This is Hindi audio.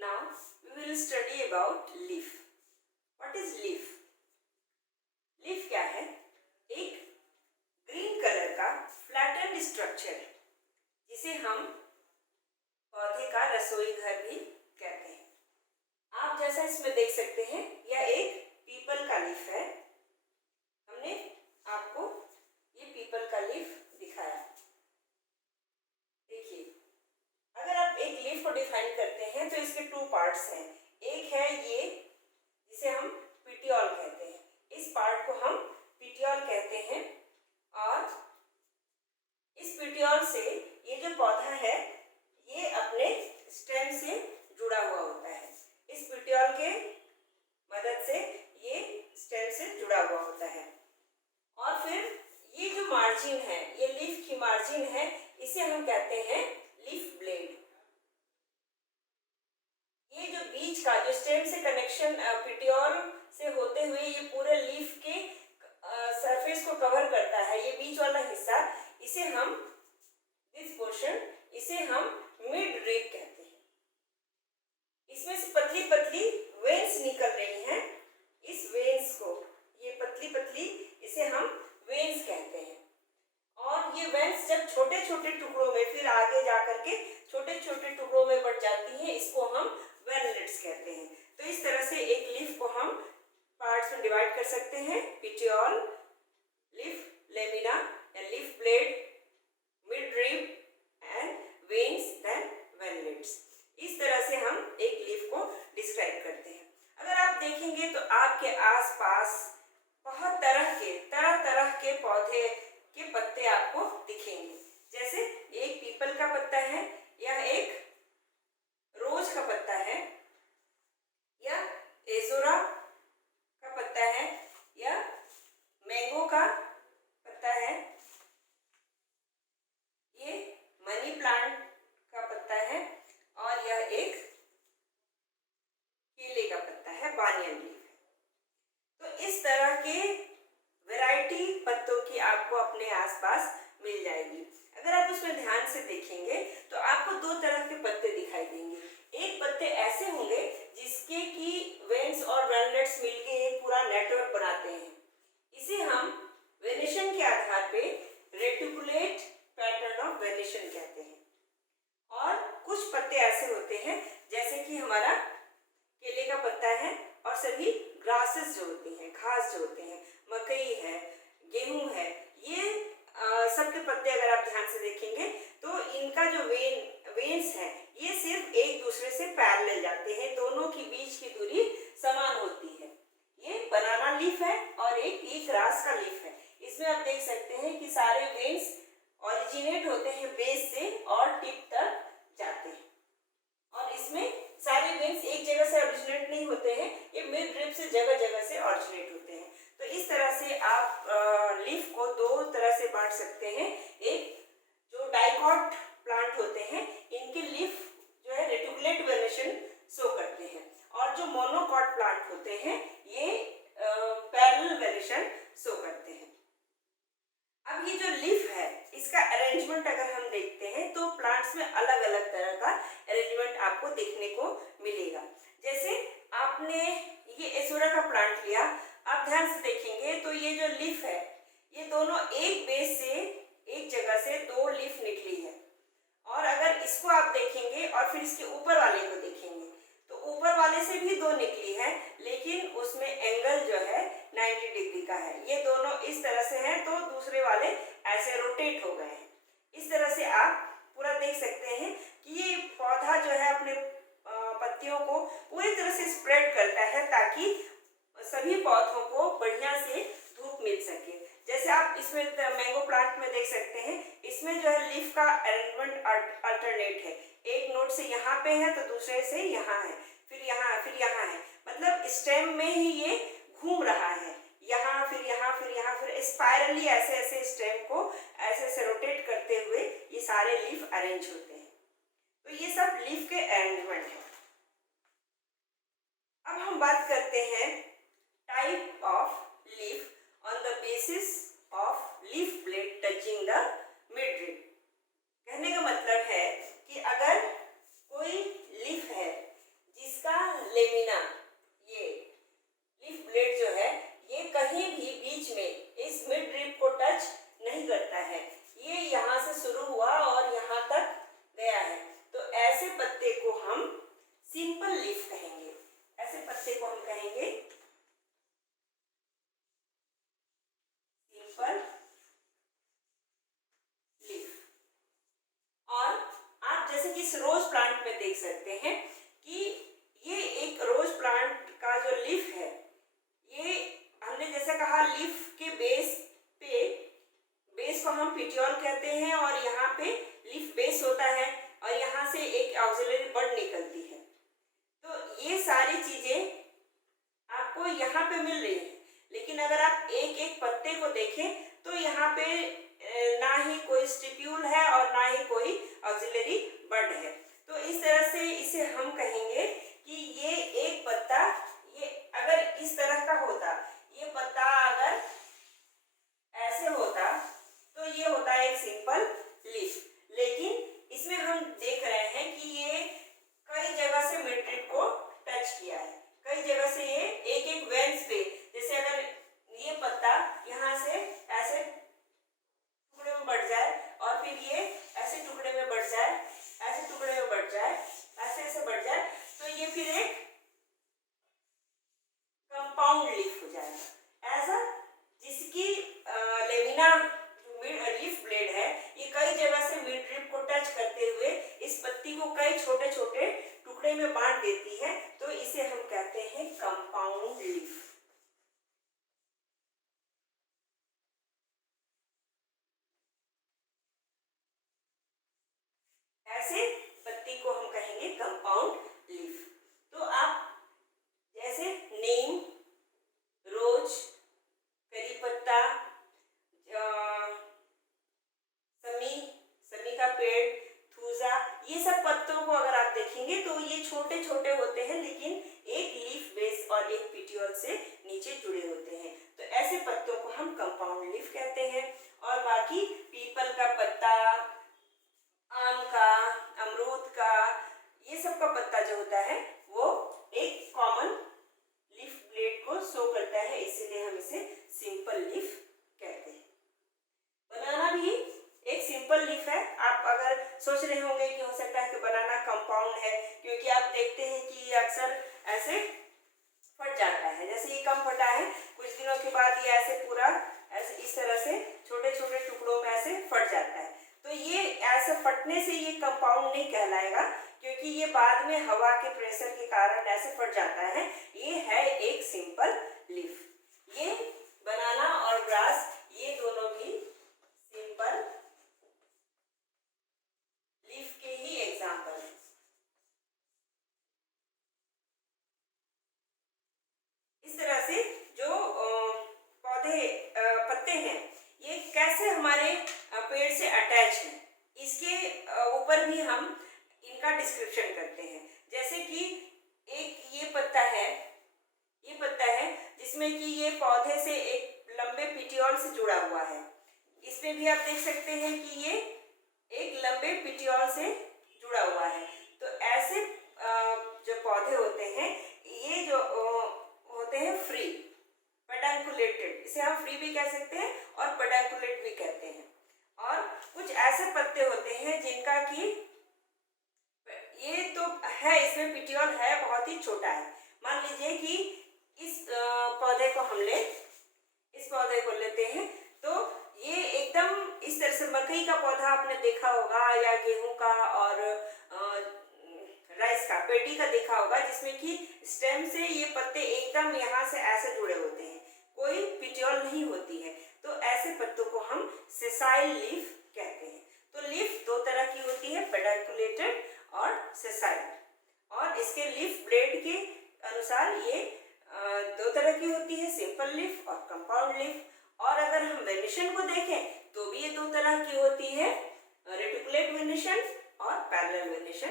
Now we will study about leaf. What is leaf? Leaf क्या है? एक ग्रीन कलर का फ्लैटेंड स्ट्रक्चर है जिसे हम पौधे का रसोई घर भी कहते हैं। आप जैसा इसमें देख सकते हैं यह एक पीपल का लीफ है। हमने आपको ये पीपल का लीफ दिखाया। देखिए, अगर आप एक लीफ को डिफाइन करते हैं तो इसके टू पार्ट्स हैं। एक है ये जिसे हम पिटियोल कहते हैं, इस पार्ट को हम पिटियोल कहते हैं और इस पिटियोल से ये जो पौधा है ये अपने स्टेम से जुड़ा हुआ होता है। इस पिटियोल के मदद से ये स्टेम से जुड़ा हुआ होता है और फिर ये जो मार्जिन है, ये लीफ की मार्जिन है, इसे हम कहते हैं लीफ ब्लेड। ये जो बीच का जो स्टेम से कनेक्शन पिटियोल से होते हुए ये पूरे लीफ के सरफेस को कवर करता है, ये बीच वाला हिस्सा, इसे हम दिस पोर्शन इसे हम मिड रिब कहते हैं। इसमें से पतली पतली वेन्स निकल रही हैं। इस वेन्स को, ये पतली पतली, इसे हम वेन्स कहते हैं और ये वेन्स जब छोटे छोटे टुकड़ों में फिर आगे जाकर के छोटे छोटे टुकड़ों में बढ़ जाती हैं, इसको हम वेनलेट्स कहते हैं। तो इस तरह से एक लीफ को हम पार्ट्स में डिवाइड कर सकते हैं: पिटियोल, लीफ लेमिना या leaf blade, midrib and veins, then veinlets. इस तरह से हम एक लीफ को डिस्क्राइब करते हैं। अगर आप देखेंगे तो आपके आसपास बहुत तरह तरह के पौधे के पत्ते आपको दिखेंगे। जैसे एक पीपल का पत्ता है, यह एक रोज का पत्ता है, या एजोरा का पत्ता है, या मैंगो का पत्ता है, ये मनी प्लांट का पत्ता है और यह एक केले का पत्ता है, बानियन लीफ है। तो इस तरह के वैरायटी पत्तों की आपको अपने आसपास मिल जाएगी। अगर आप उसमें ध्यान से देखेंगे तो आपको दो तरह के पत्ते दिखाई देंगे। एक पत्ते ऐसे होंगे जिसके की वेन्स और वेनलेट्स मिलके एक पूरा नेटवर्क बनाते हैं। इसे हम वेनेशन के आधार पे रेटिकुलेट पैटर्न ऑफ वेनेशन कहते हैं। और कुछ पत्ते ऐसे होते हैं जैसे कि हमारा केले का पत्ता है और सभी ग्रासेस जो होती हैं, घास जो होते हैं, मकई है, गेहूं है, ये सबके पत्ते अगर आप ध्यान से देखेंगे तो इनका जो वेन्स है ये सिर्फ एक दूसरे से पैरेलल जाते हैं, दोनों के बीच की दूरी समान होती है। ये बनाना लीफ है और एक ये ग्रास का लीफ है। इसमें आप देख सकते हैं कि सारे वेन्स ओरिजिनेट होते हैं बेस से और टिप तक जाते हैं और इसमें सारे वेन्स एक जगह से ओरिजिनेट नहीं होते हैं, ये मिड रिब से जगह जगह से ओरिजिनेट होते हैं। तो इस तरह से आप लीफ को दो तरह से बांट सकते हैं। एक जो डाइकॉट प्लांट होते हैं इनके लीफ जो है रेटिकुलेट वेनेशन शो करते हैं और जो मोनोकॉट प्लांट होते हैं ये पैरेलल वेनेशन शो करते हैं। अब ये जो लीफ है इसका अरेंजमेंट अगर हम देखते हैं तो प्लांट्स में अलग अलग तरह का अरेंजमेंट आपको देखने को मिलेगा। जैसे आपने ये एसोरा का प्लांट लिया, आप ध्यान से देखेंगे तो ये जो लीफ है ये दोनों एक बेस से एक जगह से दो लीफ निकली है और अगर इसको आप देखेंगे और फिर इसके ऊपर वाले को देखेंगे तो ऊपर वाले से भी दो निकली है, लेकिन उसमें एंगल जो है 90 डिग्री का है। ये दोनों इस तरह से हैं तो दूसरे वाले ऐसे रोटेट हो गए हैं। इस तरह से आप पूरा देख सकते हैं कि ये पौधा जो है अपने पत्तियों को पूरी तरह से स्प्रेड करता है ताकि सभी पौधों को बढ़िया से धूप मिल सके। जैसे आप इसमें मैंगो प्लांट में देख सकते हैं, इसमें जो है लीफ का अरेंजमेंट अल्टरनेट है। एक नोड से यहाँ पे है तो दूसरे से यहाँ है, फिर यहाँ है, मतलब स्टेम में ही ये घूम रहा है, यहाँ फिर यहाँ फिर यहाँ, फिर स्पाइरली ऐसे ऐसे स्टेम को ऐसे ऐसे रोटेट करते हुए ये सारे लीफ अरेंज होते हैं। तो ये सब लीफ के अरेंजमेंट है। अब हम बात करते हैं type of leaf on the basis of leaf blade touching the midrib। कहने का मतलब है कि अगर कोई लीफ है पत्ते को हम सिंपल लीफ कहेंगे। ऐसे पत्ते को हम कहेंगे सिंपल लीफ। और आप जैसे कि इस रोज प्लांट में देख सकते हैं कि ये एक रोज प्लांट का जो लीफ है, ये हमने जैसा कहा लीफ के बेस को हम पिटियोल कहते हैं और यहाँ पे लीफ बेस होता है और यहाँ से एक ऑक्सिलरी बड निकलती है। तो ये सारी चीजें आपको यहाँ पे मिल रही है, लेकिन अगर आप एक एक पत्ते को देखें तो यहाँ पे ना ही कोई स्टिप्यूल है और ना ही कोई ऑक्सिलरी बड है। तो इस तरह से इसे हम कहेंगे कि ये एक पत्ता, ये अगर इस तरह का होता, ये पत्ता अगर ऐसे होता तो ये होता है एक सिंपल लीफ। लेकिन इसमें हम देख रहे हैं कि ये कई जगह से मिडरिप को टच किया है, कई जगह से ये एक एक वेन्स पे, जैसे अगर ये पत्ता यहाँ से ऐसे टुकड़े में बढ़ जाए और फिर ये ऐसे टुकड़े में बढ़ जाए, ऐसे टुकड़े में बढ़ जाए, ऐसे ऐसे बढ़ जाए, तो ये फिर एक कंपाउंड लीफ हो जाएगा। ऐसा जिसकी लेमिना लीफ ब्लेड है, ये कई जगह से मिडरिप को टच करते हुए इस पत्ती को कई छोटे छोटे टुकड़े में बांट देती है, तो इसे हम कहते हैं कंपाउंड लीफ। ऐसे पत्ती को हम कहेंगे कंपाउंड लीफ। तो आप जैसे नीम, रोज, करी पत्ता, समी का पेड़, थूजा, ये सब पत्तों को अगर आप देखेंगे तो ये छोटे छोटे होते हैं, लेकिन एक लीफ बेस और एक पिटियोल से नीचे जुड़े होते हैं। तो ऐसे पत्तों को हम कंपाउंड लीफ कहते हैं। और बाकी पीपल का पत्ता, आम का, अमरूद का, ये सब का पत्ता जो होता है वो एक कॉमन लीफ ब्लेड को शो करता है, इसीलिए हम इसे सिंपल लीफ कहते हैं। बनाना भी एक सिंपल लीफ है। आप अगर सोच रहे होंगे कि हो सकता है कि बनाना कंपाउंड है, क्योंकि आप देखते हैं कि ये अक्सर ऐसे फट जाता है, जैसे ये कम फटा है, कुछ दिनों के बाद ये ऐसे पूरा ऐसे इस तरह से छोटे छोटे टुकड़ों में ऐसे फट जाता है। तो ये ऐसे फटने से ये कंपाउंड नहीं कहलाएगा, क्योंकि ये बाद में हवा के प्रेशर के कारण ऐसे फट जाता है। ये है एक सिंपल लीफ। ये बनाना और ग्रास, ये दोनों भी सिंपल लीफ के ही एग्जाम्पल हैं। इस तरह से जो पौधे पत्ते हैं, ये कैसे हमारे पेड़ से अटैच हैं, इसके ऊपर भी हम इनका डिस्क्रिप्शन करते हैं। जैसे कि एक ये पत्ता है जिसमें कि ये पौधे से एक लंबे पिटियोल से जुड़ा हुआ है। इसमें भी आप देख सकते हैं कि ये एक लंबे पिटियोल से जुड़ा हुआ है। तो ऐसे जो पौधे होते हैं, ये जो होते हैं फ्री, पेडंकुलेटेड, इसे हम फ्री भी कह सकते हैं और पेडंकुलेट भी कहते हैं। और कुछ ऐसे पत्ते होते हैं जिनका कि ये तो है, इसमें पिटियोल है, बहुत ही छोटा है। मान लीजिए कि इस पौधे को लेते हैं, तो ये एकदम इस तरह से मकई का पौधा आपने देखा होगा, या गेहूं का और राइस का, पेडी का देखा होगा, जिसमें कि स्टेम से ये पत्ते एकदम यहाँ से ऐसे जुड़े होते हैं, कोई पिटियोल नहीं होती है। तो ऐसे पत्तों को हम सेसाइल लीफ कहते हैं। तो लीफ दो तरह की होती है, पेडंकुलेटेड और सेसाइल। और इसके लीफ ब्लेड के अनुसार ये दो तरह की होती है, सिंपल लीफ और कंपाउंड लीफ। और अगर हम वेनिशन को देखें तो भी ये दो तरह की होती है, रेटिकुलेट वेनिशन और पैरेलल वेनिशन।